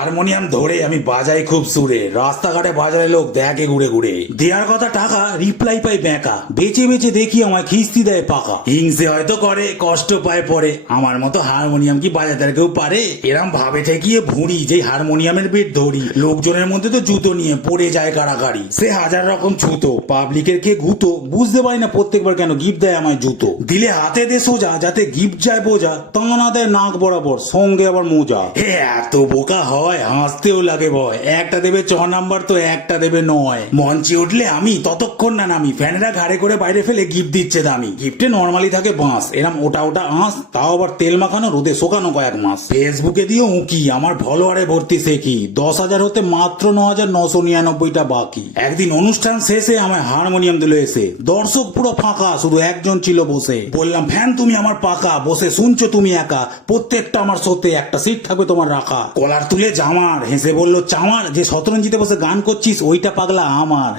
Harmonium ধরে আমি বাজাই খুব সুরে, রাস্তাঘাটে বাজারে লোক দেখে ঘুরে ঘুরে। দেওয়ার কথা টাকা, রিপ্লাই পাই ব্যাকা, বেচে বেচে দেখি আমায় খিস্তি দেয় পাকা। হিংসে হয়তো করে, কষ্ট পায় পরে, আমার মতো হারমোনিয়াম কি বাজাতে আর কেউ পারে? এরম ভাবে ঠেকিয়ে ভুঁড়ি যে হারমোনিয়ামের বেট ধরি, লোকজনের মধ্যে তো জুতো নিয়ে পড়ে যায় কাড়াকাড়ি। সে হাজার রকম ছুতো, পাবলিকের কে গুতো, বুঝতে পারি না প্রত্যেকবার কেন গিফট দেয় আমায় জুতো। দিলে হাতে দে সোজা, যাতে গিফট যায় বোঝা, তা না দেয় নাক বরাবর, সঙ্গে আবার মোজা। হে এত বোকা হয়, হাসতেও লাগে ভয়। একটা দেবে 6 নাম্বার তো একটা দেবে 9। মঞ্চে উঠলে আমি ততক্ষণ না নামি, ফ্যানেরা ঘাড়ে করে বাইরে ফেলে গিফট দিচ্ছে দামি। গিফটে নর্মালি থাকে বাঁশ, এরম ওটা ওটা আঁশ, তাও আবার তেল মাখানো, রোদে শোকানো কয়েক মাস। ফেসবুকে দিয়েও উঁকি, আমার ফলোয়ারে ভর্তি সে কি, 10,000 হতে মাত্র 9,999টা বাকি। একদিন অনুষ্ঠান শেষে আমায় হারমোনিয়াম দিল এসে, দর্শক পুরো ফাঁকা, শুধু একজন ছিল বসে। বললাম ফ্যান তুমি আমার পাকা, বসে শুনছো তুমি একা, প্রত্যেকটা আমার শোতে একটা সিট থাকবে তোমার রাখা। কলার তুলে জামার, হেসে বলল চামার, যে শতরঞ্জিতে বসে গান করছিস ওইটা পাগলা আমার।